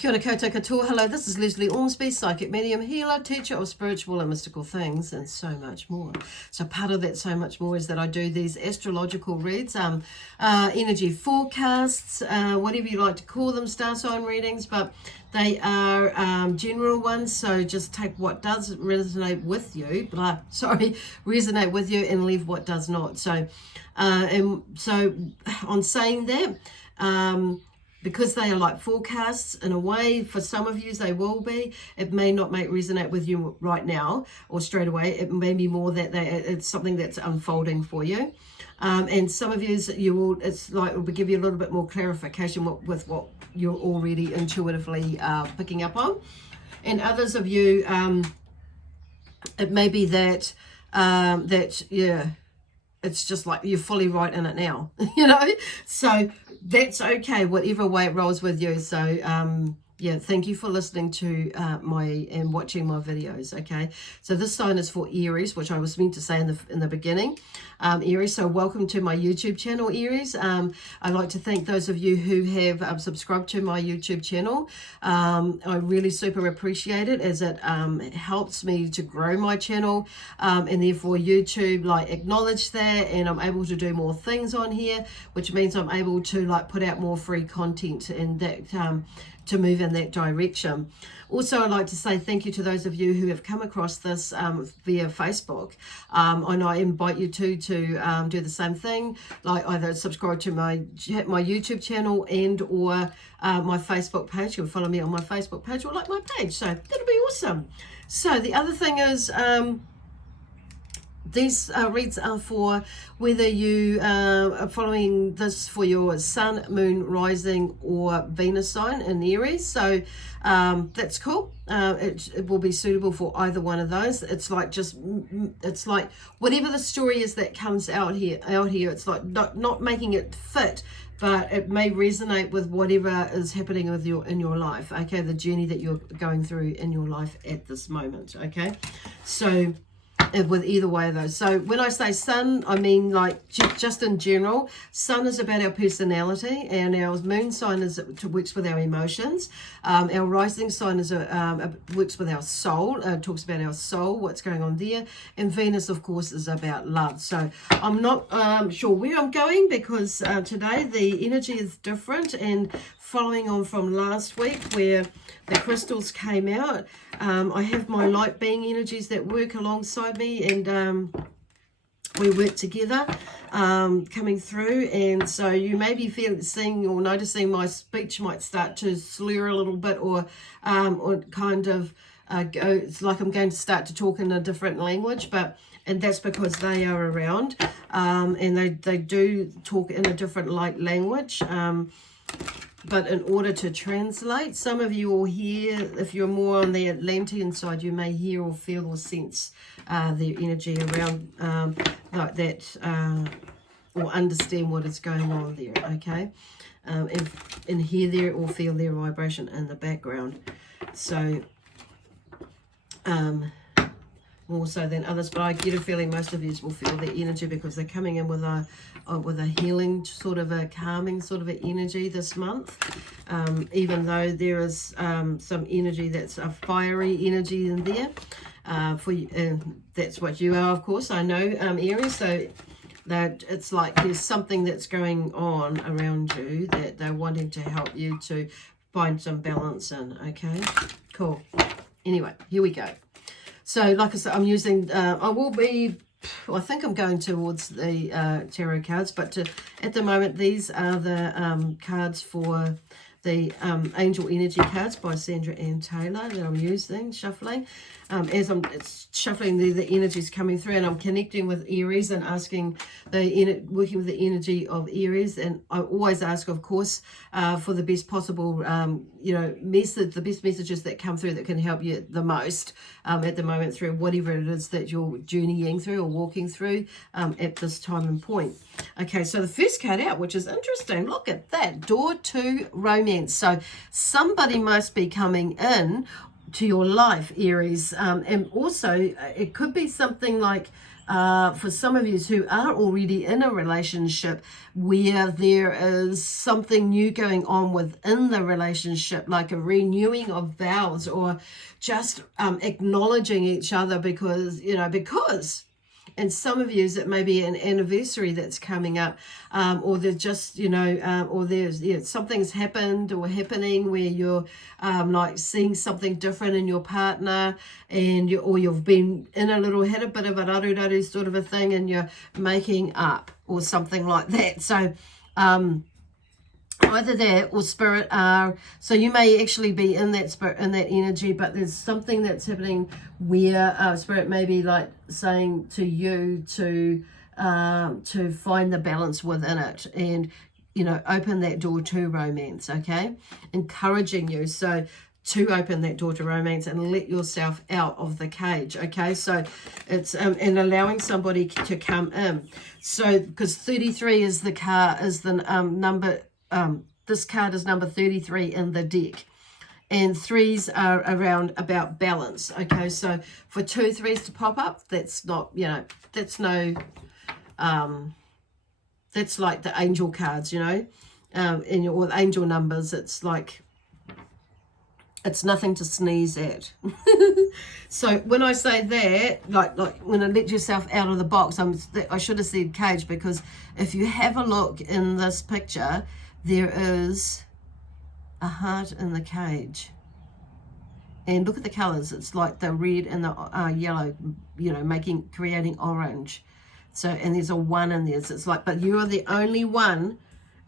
Kia ora koutou katoa. Hello, this is Lesley Ormsby, psychic medium, healer, teacher of spiritual and mystical things, and so much more. So part of that so much more is that I do these astrological reads, energy forecasts, whatever you like to call them, star sign readings, but they are general ones, so just take what does resonate with you, resonate with you, and leave what does not. So, and so on saying that, because they are like forecasts in a way, for some of you they will be. It may not resonate with you right now or straight away. It may be more that it's something that's unfolding for you. And some of you will, it's like it will give you a little bit more clarification with what you're already intuitively picking up on. And others of you, it may be that it's just like you're fully right in it now, so that's okay, whatever way it rolls with you. So thank you for listening to and watching my videos. Okay, so this sign is for Aries, which I was meant to say in the beginning. Aries, so welcome to my YouTube channel, Aries. I'd like to thank those of you who have subscribed to my YouTube channel. I really super appreciate it, as it helps me to grow my channel, and therefore YouTube acknowledge that, and I'm able to do more things on here, which means I'm able to put out more free content, and that to move in that direction. Also, I'd like to say thank you to those of you who have come across this via Facebook, and I invite you to do the same thing, like either subscribe to my YouTube channel and or my Facebook page. You'll follow me on my Facebook page or like my page, so that'll be awesome. So the other thing is, these reads are for whether you are following this for your sun, moon, rising, or Venus sign in Aries. So that's cool. It will be suitable for either one of those. It's like whatever the story is that comes out here. It's like not making it fit, but it may resonate with whatever is happening with in your life. Okay, the journey that you're going through in your life at this moment. Okay, so with either way of those. So when I say sun, I mean just in general. Sun is about our personality, and our moon sign works with our emotions. Our rising sign works with our soul, talks about our soul, what's going on there. And Venus, of course, is about love. So I'm not sure where I'm going, because today the energy is different, and following on from last week where the crystals came out, I have my light being energies that work alongside me, and we work together coming through. And so you may be seeing or noticing my speech might start to slur a little bit, or kind of it's like I'm going to start to talk in a different language, and that's because they are around, and they do talk in a different light language. But in order to translate, some of you will hear, if you're more on the Atlantean side, you may hear or feel or sense their energy around like that, or understand what is going on there, okay? And hear their or feel their vibration in the background. So, more so than others, but I get a feeling most of you will feel the energy, because they're coming in with a healing sort of a calming sort of an energy this month, even though there is some energy that's a fiery energy in there for you. That's what you are, of course, I know, Aries. So that it's like there's something that's going on around you that they're wanting to help you to find some balance in. Okay, cool. Anyway, here we go. So like I said, I'm using, I think I'm going towards the tarot cards, but at the moment, these are the cards for the Angel Energy cards by Sandra Ann Taylor that I'm using, shuffling. As I'm shuffling, the energies coming through, and I'm connecting with Aries and asking working with the energy of Aries. And I always ask, of course, for the best possible, the best messages that come through that can help you the most at the moment through whatever it is that you're journeying through or walking through at this time and point. Okay, so the first card out, which is interesting, look at that, door to romance. So somebody must be coming in to your life, Aries, and also it could be something like for some of you who are already in a relationship where there is something new going on within the relationship, like a renewing of vows, or just acknowledging each other because, and some of you, it may be an anniversary that's coming up, or there's just, or there's, something's happened or happening where you're like seeing something different in your partner, and you've been in had a bit of a raru sort of a thing, and you're making up or something like that. So, either that or spirit so you may actually be in that spirit, in that energy, but there's something that's happening where spirit may be like saying to you to find the balance within it, and open that door to romance. Okay, encouraging you to open that door to romance and let yourself out of the cage. Okay, so it's and allowing somebody to come in. So because 33 is the number. This card is number 33 in the deck, and threes are around about balance. Okay, so for 2 3s to pop up, that's not, that's no, that's like the angel cards, or angel numbers. It's like, it's nothing to sneeze at. So when I say that, like when I let yourself out of the box, I should have said cage, because if you have a look in this picture, there is a heart in the cage. And look at the colors. It's like the red and the yellow, creating orange. So, and there's a 1 in there. So it's like, but you are the only one.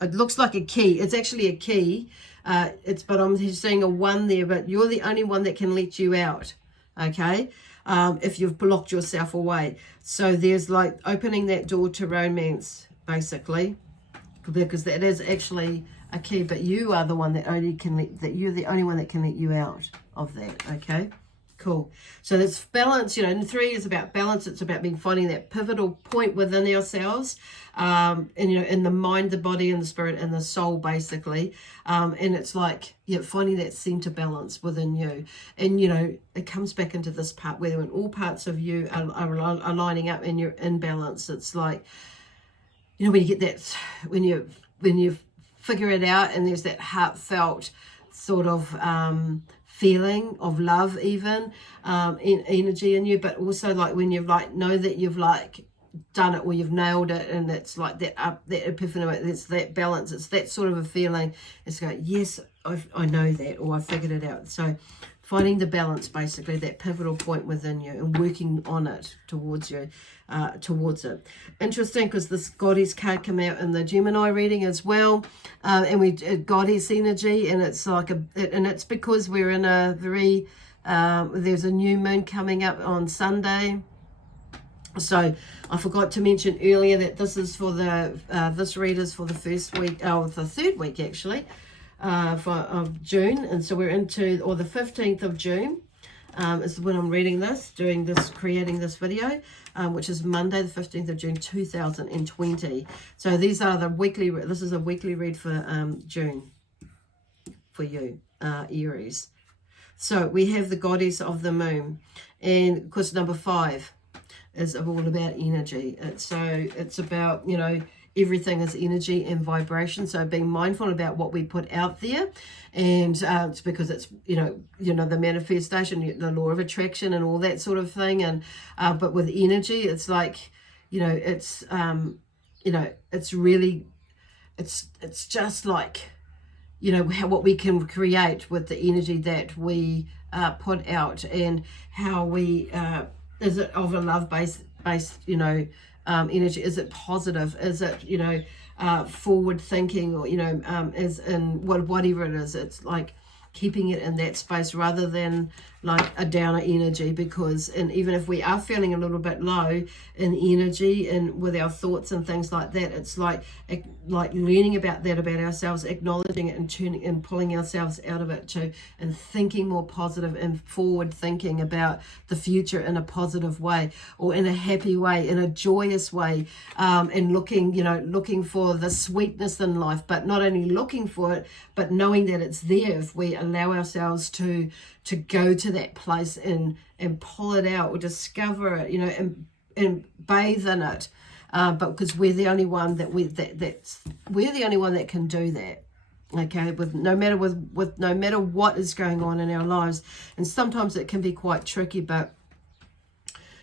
It looks like a key. It's actually a key. But I'm seeing a 1 there, but you're the only one that can let you out. Okay. If you've blocked yourself away. So there's like opening that door to romance, basically, because that is actually a key, but you are the one that you're the only one that can let you out of that. Okay, cool. So that's balance, and 3 is about balance. It's about finding that pivotal point within ourselves, and in the mind, the body, and the spirit, and the soul, basically. And it's like, finding that center balance within you. And it comes back into this part where when all parts of you are lining up and you're in balance. It's like, when you get that, when you figure it out, and there's that heartfelt sort of feeling of love, even energy in you, but also like when you know that you've done it, or you've nailed it, and it's like that epiphany, it's that balance, it's that sort of a feeling. It's like, yes, I know that, or I figured it out. So finding the balance, basically, that pivotal point within you, and working on it towards it. Interesting, because this goddess card came out in the Gemini reading as well, and we goddess energy, and it's like and it's because we're in a very there's a new moon coming up on Sunday. So I forgot to mention earlier that this is for this read is for the first week, the third week actually, of June, and so we're into, or the 15th of June. Is when I'm reading this, creating this video, which is Monday, the 15th of June, 2020. So these are this is a weekly read for June for you, Aries. So we have the goddess of the moon, and of course number 5 is all about energy. It's about, everything is energy and vibration. So being mindful about what we put out there, and it's because it's the manifestation, the law of attraction, and all that sort of thing. And but with energy, it's like it's it's really it's just like what we can create with the energy that we put out, and how we is it of a love based energy? Is it positive? Is it forward thinking, or as in whatever it is? It's like keeping it in that space rather than like a downer energy, because, and even if we are feeling a little bit low in energy and with our thoughts and things like that, it's like learning about that about ourselves, acknowledging it, and turning and pulling ourselves out of it and thinking more positive and forward thinking about the future in a positive way, or in a happy way, in a joyous way, and looking for the sweetness in life, but not only looking for it, but knowing that it's there if we allow ourselves to go to that place and pull it out, or discover it, and and bathe in it, but because we're the only one that we're the only one that can do that. Okay, with no matter what is going on in our lives, and sometimes it can be quite tricky. But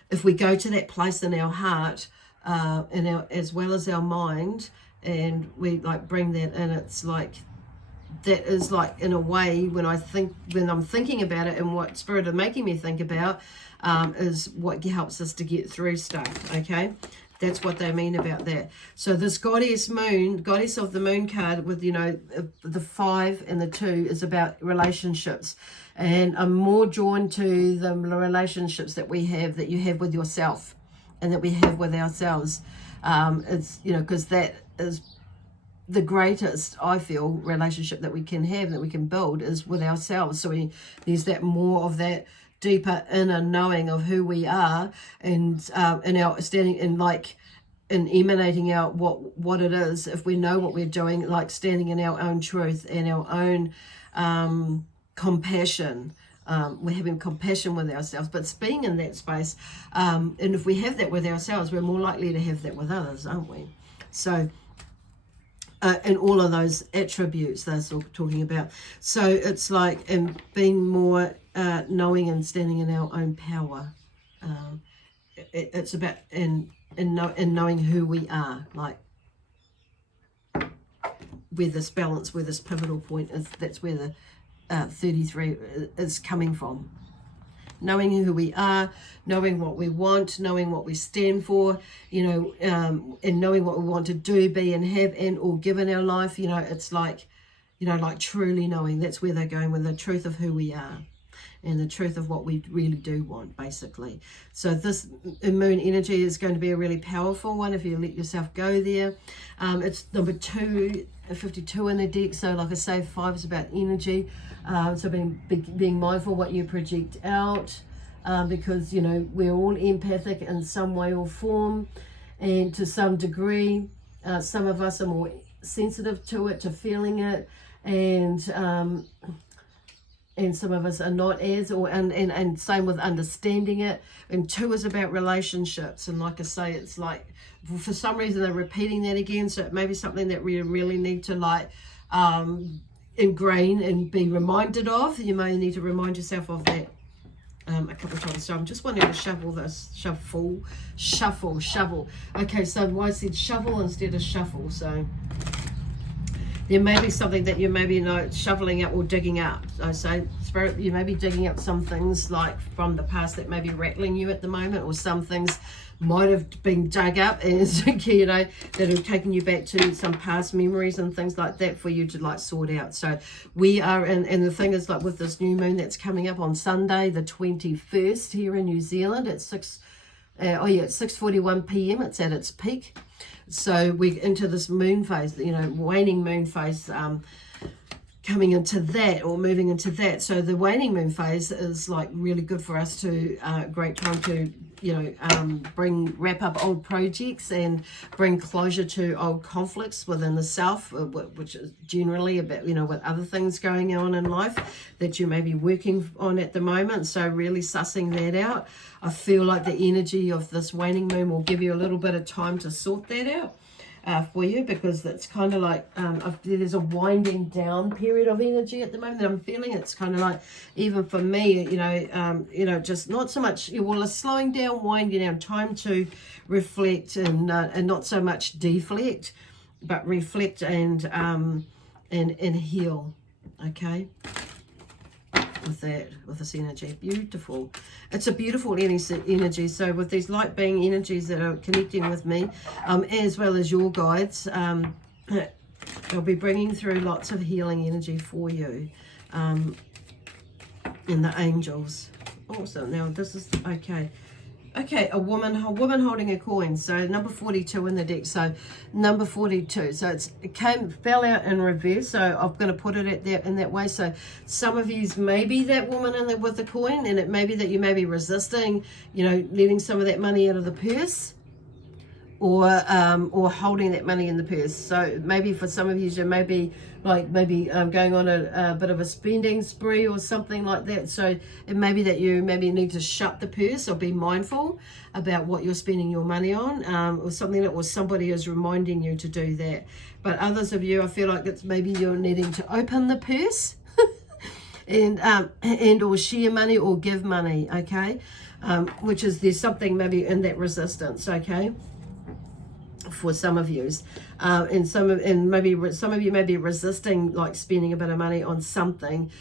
if we go to that place in our heart, as well as our mind, and we like bring that in, it's like that is like, in a way, when I'm thinking about it, and what Spirit are making me think about, is what helps us to get through stuff. Okay, that's what they mean about that. So this goddess of the moon card, with the 5 and the 2, is about relationships, and I'm more drawn to the relationships that you have with yourself, and that we have with ourselves. It's because that is the greatest, I feel, relationship that we can have, that we can build, is with ourselves. So there's that more of that deeper inner knowing of who we are, and in our standing in, like, in emanating out what it is, if we know what we're doing, like standing in our own truth and our own compassion. We're having compassion with ourselves, but it's being in that space, and if we have that with ourselves, we're more likely to have that with others, aren't we? So and all of those attributes they're talking about. So it's like, and being more knowing and standing in our own power. It's about in knowing who we are, like where this balance, where this pivotal point is. That's where the 33 is coming from. Knowing who we are, knowing what we want, knowing what we stand for, and knowing what we want to do, be, and have, and or give in our life. It's like, like truly knowing. That's where they're going with the truth of who we are, and the truth of what we really do want, basically. So this moon energy is going to be a really powerful one if you let yourself go there. It's number 52 in the deck. So like I say, 5 is about energy. So being mindful what you project out, because we're all empathic in some way or form, and to some degree, some of us are more sensitive to it, to feeling it, and some of us are not as, and same with understanding it. And 2 is about relationships, and like I say, it's like for some reason they're repeating that again. So it may be something that we really need to like ingrain and be reminded of. You may need to remind yourself of that a couple of times. So I'm just wanting to shuffle this. Shuffle. Okay, so I said shovel instead of shuffle. So there may be something that you may be shoveling up or digging up. I say, Spirit, you may be digging up some things like from the past that may be rattling you at the moment, or some things might have been dug up and that have taken you back to some past memories and things like that for you to like sort out. So we are and the thing is, like with this new moon that's coming up on Sunday the 21st here in New Zealand at 6:41 p.m. it's at its peak. So we're into this moon phase, waning moon phase, coming into that, or moving into that. So the waning moon phase is like really good for us to great time to wrap up old projects and bring closure to old conflicts within the self, which is generally about with other things going on in life that you may be working on at the moment. So really sussing that out. I feel like the energy of this waning moon will give you a little bit of time to sort that out for you, because it's kind of like there's a winding down period of energy at the moment that I'm feeling. It's kind of like, even for me, just not so much, a slowing down, winding down, time to reflect and not so much deflect, but reflect and heal. Okay. With this energy, beautiful. It's a beautiful energy. So with these light being energies that are connecting with me, as well as your guides, they'll be bringing through lots of healing energy for you, and the angels. Awesome. Now this is okay. Okay, a woman holding a coin. So number 42 in the deck. So number 42. So it fell out in reverse. So I'm going to put it in that way. So some of you may be that woman with the coin, and it may be that you may be resisting, letting some of that money out of the purse. or holding that money in the purse. So maybe for some of you may be going on a bit of a spending spree or something like that. So it may be that you maybe need to shut the purse or be mindful about what you're spending your money on, or something that was somebody is reminding you to do that. But others of you, I feel like it's maybe you're needing to open the purse and or share money or give money, okay? Which is, there's something maybe in that resistance, okay? For some of you, and maybe some of you may be resisting like spending a bit of money on something,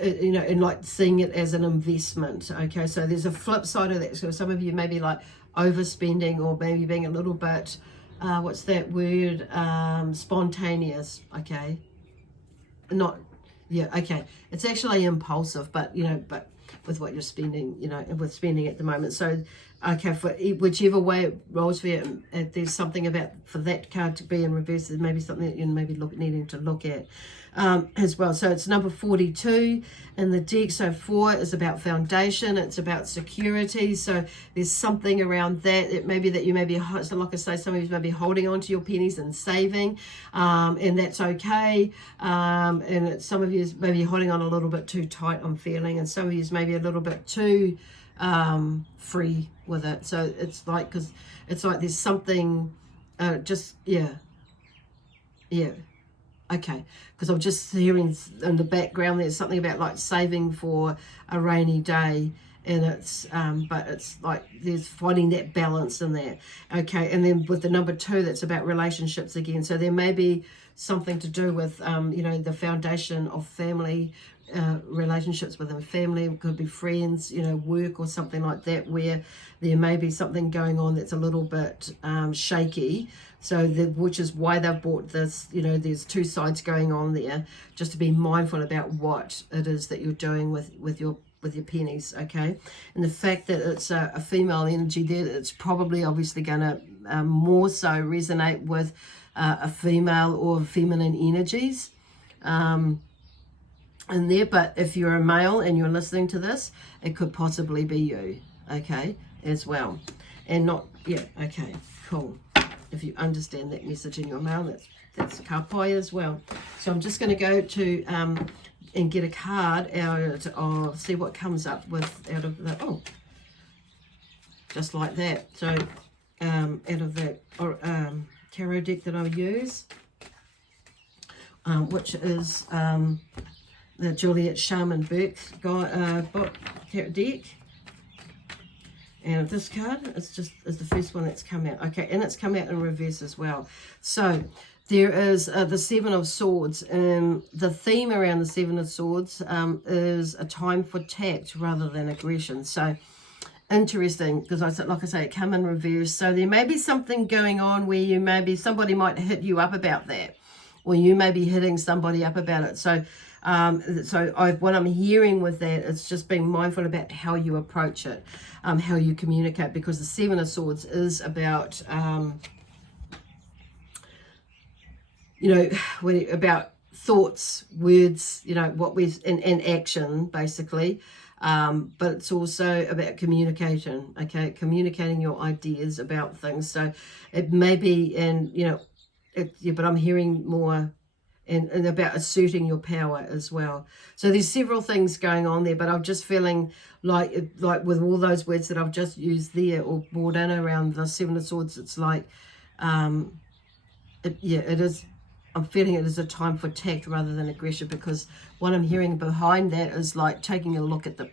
and like seeing it as an investment. Okay, so there's a flip side of that. So some of you may be like overspending, or maybe being a little bit, what's that word? Spontaneous. Okay, okay. It's actually impulsive, but but with what you're spending, with spending at the moment. So, okay, for whichever way it rolls for you, there's something about, for that card to be in reverse, there's maybe something that you're maybe needing to look at as well. So it's number 42 in the deck. So 4 is about foundation. It's about security. So there's something around that. It may be that you may be, so like I say, some of you may be holding on to your pennies and saving, and that's okay. And some of you may be holding on a little bit too tight, I'm feeling, and some of you may be a little bit too free with it. So it's like, because it's like there's something okay, because I'm just hearing in the background there's something about like saving for a rainy day, and it's but it's like there's finding that balance in there. Okay, and then with the number 2, that's about relationships again. So there may be something to do with the foundation of family, relationships within family. It could be friends, work or something like that, where there may be something going on that's a little bit shaky. So which is why they've bought this, there's 2 sides going on there, just to be mindful about what it is that you're doing with your pennies, okay? And the fact that it's a female energy there, it's probably obviously going to more so resonate with a female or feminine energies in there. But if you're a male and you're listening to this, it could possibly be you, okay, as well. And not, okay, cool. If you understand that message in your mail, that's kapai as well. So I'm just going to go to and get a card out of, see what comes up with out of the, just like that. So out of that tarot deck that I use, which is the Juliet Shaman Burke book tarot deck. And this card is the first one that's come out. Okay, and it's come out in reverse as well. So there is the 7 of Swords, and the theme around the 7 of Swords is a time for tact rather than aggression. So interesting, because like I say, it come in reverse. So there may be something going on where somebody might hit you up about that, or you may be hitting somebody up about it. So what I'm hearing with that, it's just being mindful about how you approach it, how you communicate, because the 7 of Swords is about, about thoughts, words, and action, basically. But it's also about communication, okay? Communicating your ideas about things. So it may be, but I'm hearing more and about asserting your power as well. So there's several things going on there, but I'm just feeling like with all those words that I've just used there or brought in around the 7 of Swords, it's like, it is, I'm feeling it is a time for tact rather than aggression, because what I'm hearing behind that is like taking a look at the,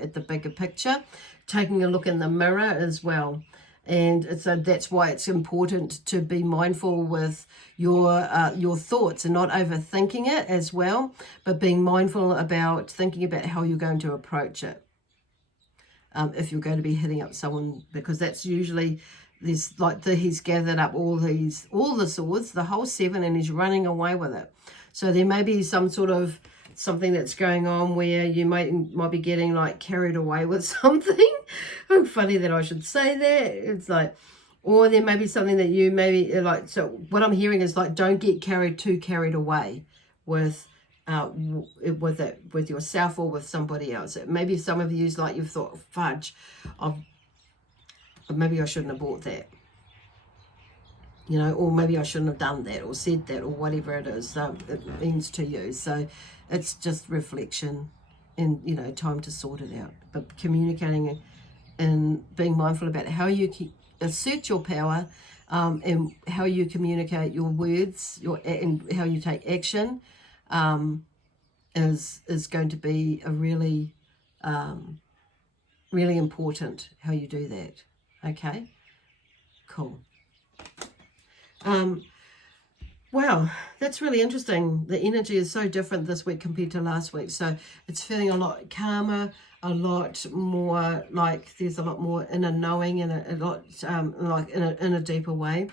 at the bigger picture, taking a look in the mirror as well. And so that's why it's important to be mindful with your thoughts and not overthinking it as well, but being mindful about thinking about how you're going to approach it. If you're going to be hitting up someone, because that's usually this, he's gathered up all the swords, the whole 7, and he's running away with it. So there may be some sort of something that's going on where you might be getting like carried away with something. Oh, funny that I should say that. It's like, or there may be something that you maybe like. So what I'm hearing is like, don't get too carried away with yourself or with somebody else. Maybe some of you like you've thought, fudge, maybe I shouldn't have bought that. you know, or maybe I shouldn't have done that or said that or whatever it is it means to you. So it's just reflection and, you know, time to sort it out. But communicating and being mindful about how you assert your power, and how you communicate your words, and how you take action, is going to be a really, really important how you do that. Okay, cool. Wow, that's really interesting. The energy is so different this week compared to last week. So it's feeling a lot calmer, a lot more like there's a lot more inner knowing and a lot like in a deeper way.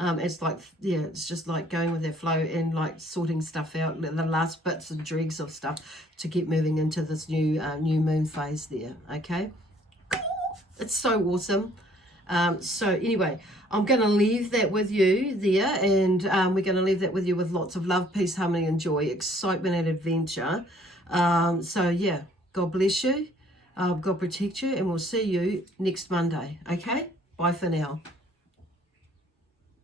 It's like, yeah, it's just like going with their flow and like sorting stuff out, the last bits and dregs of stuff to keep moving into this new moon phase there. Okay, it's so awesome. So anyway, I'm going to leave that with you there, and we're going to leave that with you with lots of love, peace, harmony, and joy, excitement, and adventure. So yeah, God bless you, God protect you, and we'll see you next Monday. Okay, bye for now.